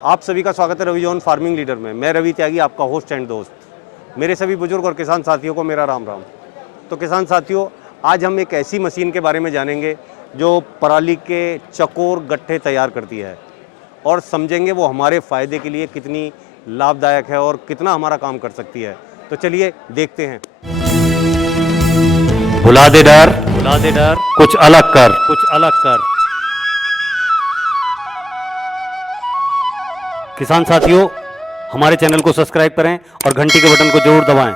आप सभी का स्वागत है रवि जॉन फार्मिंग लीडर में। मैं रवि त्यागी, आपका होस्ट एंड दोस्त। मेरे सभी बुजुर्ग और किसान साथियों को मेरा राम राम। तो किसान साथियों, आज हम एक ऐसी मशीन के बारे में जानेंगे जो पराली के चकोर गट्ठे तैयार करती है और समझेंगे वो हमारे फ़ायदे के लिए कितनी लाभदायक है और कितना हमारा काम कर सकती है। तो चलिए देखते हैं। भुला दे डर, कुछ अलग कर। किसान साथियों, हमारे चैनल को सब्सक्राइब करें और घंटी के बटन को जरूर दबाएं।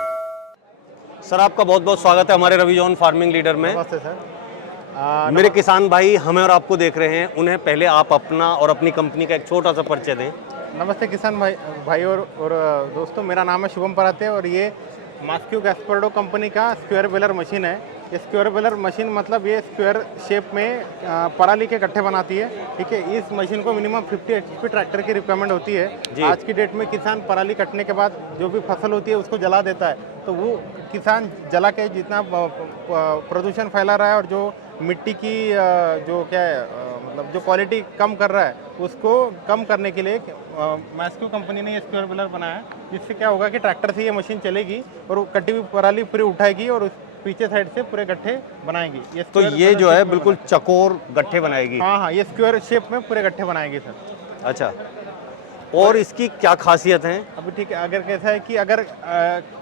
सर, आपका बहुत बहुत स्वागत है हमारे रवि जॉन फार्मिंग लीडर में। नमस्ते सर। मेरे किसान भाई हमें और आपको देख रहे हैं, उन्हें पहले आप अपना और अपनी कंपनी का एक छोटा सा परिचय दें। नमस्ते किसान भाई और दोस्तों, मेरा नाम है शुभम पराते और ये मास्क्यू गैस्पर्डो कंपनी का स्क्वायर बेलर मशीन है। ये स्क्वायर बेलर मशीन मतलब ये स्क्वायर शेप में पराली के गट्ठे बनाती है। ठीक है, इस मशीन को मिनिमम 50 HP ट्रैक्टर की रिक्वायरमेंट होती है। आज की डेट में किसान पराली कटने के बाद जो भी फसल होती है उसको जला देता है, तो वो किसान जला के जितना प्रदूषण फैला रहा है और जो मिट्टी की जो क्या है मतलब जो क्वालिटी कम कर रहा है उसको कम करने के लिए मास्क्यू कंपनी ने ये स्क्वायर बेलर बनाया है। जिससे क्या होगा कि ट्रैक्टर से ये मशीन चलेगी और वो कटी हुई पराली पूरी उठाएगी और पीछे साइड से पूरे गट्ठे बनाएगी। तो ये जो है बिल्कुल चकोर गट्ठे बनाएगी। हाँ, ये स्क्वायर शेप में पूरे गट्ठे बनाएगी सर। अच्छा, और इसकी क्या खासियत है? अभी ठीक है, अगर कैसा है कि अगर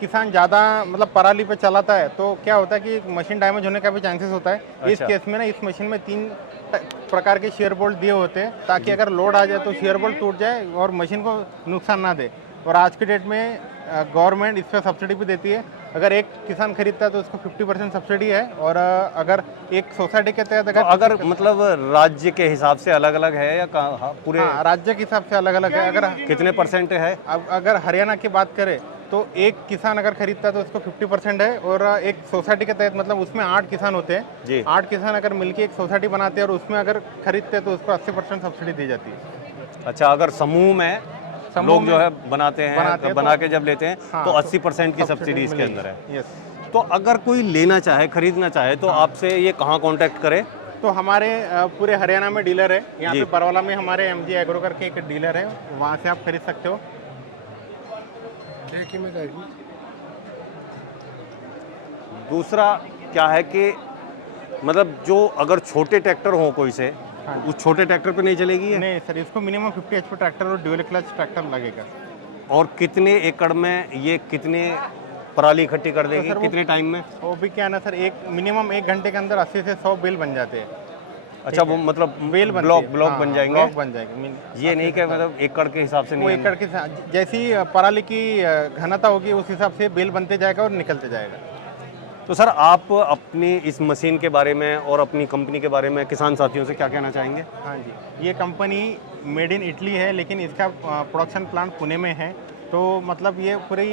किसान ज़्यादा मतलब पराली पे चलाता है तो क्या होता है कि मशीन डैमेज होने का भी चांसेस होता है। इस केस में ना इस मशीन में 3 प्रकार के शेयर बोल्ट दिए होते हैं ताकि अगर लोड आ जाए तो शेयर बोल्ट टूट जाए और मशीन को नुकसान ना दे। और आज की डेट में गवर्नमेंट इस पर सब्सिडी भी देती है। अगर एक किसान खरीदता है तो उसको 50% सब्सिडी है। और अगर एक सोसाइटी के तहत अगर मतलब राज्य के हिसाब से अलग अलग है या पूरे? हाँ, राज्य के हिसाब से अलग अलग है। अगर कितने % है? अब अगर हरियाणा की बात करें तो एक किसान अगर खरीदता है तो उसको 50% है। और एक सोसाइटी के तहत मतलब उसमें 8 किसान होते हैं जी। 8 किसान अगर मिलकर एक सोसाइटी बनाते हैं और उसमें अगर खरीदते हैं तो उसको 80% सब्सिडी दी जाती है। अच्छा, अगर समूह में लोग जो है बनाते हैं बना के जब लेते हैं हाँ, तो 80% की सब्सिडी इसके अंदर है। यस। तो अगर कोई लेना चाहे, खरीदना चाहे तो आपसे ये कहाँ कांटेक्ट करे? तो हमारे पूरे हरियाणा में डीलर है। यहाँ पे बरवाला में हमारे MG एग्रो करके एक डीलर है, वहाँ से आप खरीद सकते हो। दूसरा क्या है कि मतलब जो अगर छोटे ट्रैक्टर हो कोई से, उस छोटे ट्रैक्टर पे नहीं चलेगी ये? नहीं सर, इसको मिनिमम 50 HP ट्रैक्टर और ड्यूल क्लच ट्रैक्टर लगेगा। और कितने एकड़ में ये कितने पराली इकट्ठी कर देगी? तो कितने टाइम में? वो भी क्या है ना सर, एक मिनिमम 1 घंटे के अंदर 80 से 100 बेल बन जाते हैं। अच्छा, वो मतलब बेल ब्लॉक बन जाएंगे? ब्लॉक बन जाएंगे। ये नहीं कि मतलब एकड़ के हिसाब से नहीं? वो एकड़ के जैसी पराली की घनता होगी उस हिसाब से बेल बनते जाएगा और निकलते जाएगा। तो सर, आप अपनी इस मशीन के बारे में और अपनी कंपनी के बारे में किसान साथियों से क्या कहना चाहेंगे? हाँ जी, ये कंपनी मेड इन इटली है लेकिन इसका प्रोडक्शन प्लांट पुणे में है। तो मतलब ये पूरी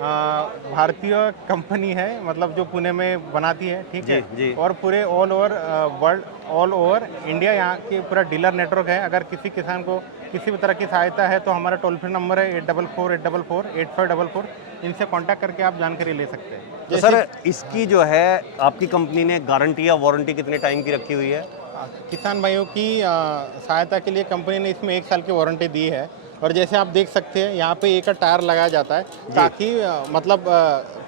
भारतीय कंपनी है, मतलब जो पुणे में बनाती है। ठीक है जी। और पूरे all over world, all over India यहाँ के पूरा डीलर नेटवर्क है। अगर किसी किसान को किसी भी तरह की सहायता है तो हमारा टोल फ्री नंबर है 8444448544। इनसे कांटेक्ट करके आप जानकारी ले सकते हैं। तो सर, इसकी जो है आपकी कंपनी ने गारंटी या वारंटी कितने टाइम की रखी हुई है? किसान भाइयों की सहायता के लिए कंपनी ने इसमें 1 साल की वारंटी दी है। और जैसे आप देख सकते हैं यहाँ पे एक टायर लगाया जाता है ताकि मतलब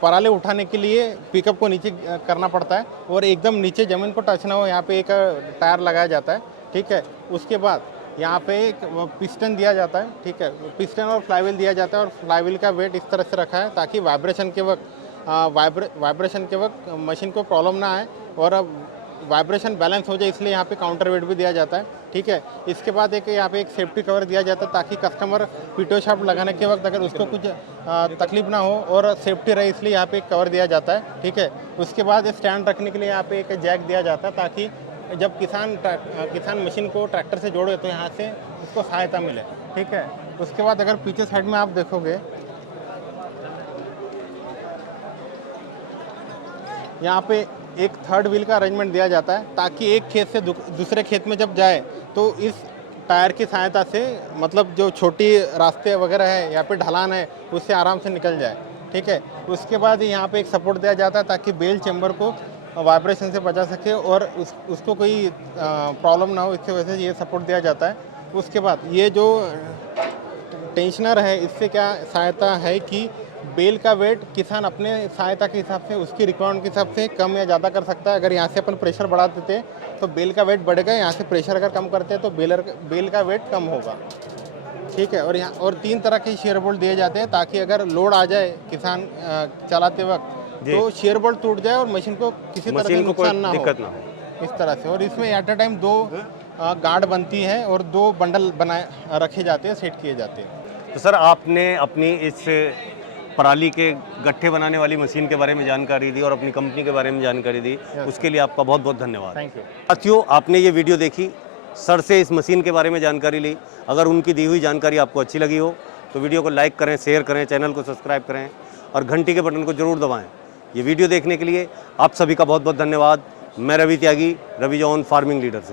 पराले उठाने के लिए पिकअप को नीचे करना पड़ता है और एकदम नीचे ज़मीन को टच ना हो, यहाँ पे एक टायर लगाया जाता है। ठीक है, उसके बाद यहाँ पे एक पिस्टन दिया जाता है। ठीक है, पिस्टन और फ्लाईव्हील दिया जाता है और फ्लाईव्हील का वेट इस तरह से रखा है ताकि वाइब्रेशन के वक्त मशीन को प्रॉब्लम ना आए और वाइब्रेशन बैलेंस हो जाए, इसलिए यहाँ पे काउंटर वेट भी दिया जाता है। ठीक है, इसके बाद एक यहाँ पे एक सेफ्टी कवर दिया जाता है ताकि कस्टमर पीटो शाफ्ट लगाने के वक्त अगर उसको कुछ तकलीफ ना हो और सेफ्टी रहे, इसलिए यहाँ पे एक कवर दिया जाता है। ठीक है, उसके बाद स्टैंड रखने के लिए यहाँ पे एक जैक दिया जाता है ताकि जब किसान मशीन को ट्रैक्टर से जोड़े तो यहाँ से उसको सहायता मिले। ठीक है, उसके बाद अगर पीछे साइड में आप देखोगे यहाँ पे एक 3rd व्हील का अरेंजमेंट दिया जाता है ताकि एक खेत से दूसरे खेत में जब जाए तो इस टायर की सहायता से मतलब जो छोटी रास्ते वगैरह है यहाँ पे ढलान है उससे आराम से निकल जाए। ठीक है, उसके बाद यहाँ पे एक सपोर्ट दिया जाता है ताकि बेल चेम्बर को वाइब्रेशन से बचा सके और उसको कोई प्रॉब्लम ना हो, इसकी वजह से ये सपोर्ट दिया जाता है। उसके बाद ये जो टेंशनर है, इससे क्या सहायता है कि बेल का वेट किसान अपने सहायता के हिसाब से, उसकी रिक्वायरमेंट के हिसाब से कम या ज़्यादा कर सकता है। अगर यहाँ से अपन प्रेशर बढ़ा देते तो बेल का वेट बढ़ेगा, यहाँ से प्रेशर अगर कम करते हैं तो बेल का वेट कम होगा। ठीक है। और यहाँ और 3 तरह के शेयर बोल्ट दिए जाते हैं ताकि अगर लोड आ जाए किसान चलाते वक्त तो शेयर बोल्ट टूट जाए और मशीन को किसी तरह का नुकसान ना हो, इस तरह से। और इसमें एट अ टाइम 2 गार्ड बनती है और 2 बंडल बनाए रखे जाते हैं, सेट किए जाते हैं। तो सर आपने अपनी इस पराली के गट्ठे बनाने वाली मशीन के बारे में जानकारी दी और अपनी कंपनी के बारे में जानकारी दी, उसके लिए आपका बहुत बहुत धन्यवाद। Thank you. साथियों, आपने ये वीडियो देखी, सर से इस मशीन के बारे में जानकारी ली। अगर उनकी दी हुई जानकारी आपको अच्छी लगी हो तो वीडियो को लाइक करें, शेयर करें, चैनल को सब्सक्राइब करें और घंटी के बटन को जरूर दबाएं। ये वीडियो देखने के लिए आप सभी का बहुत बहुत धन्यवाद। मैं रवि त्यागी, रवि जॉन फार्मिंग लीडर से।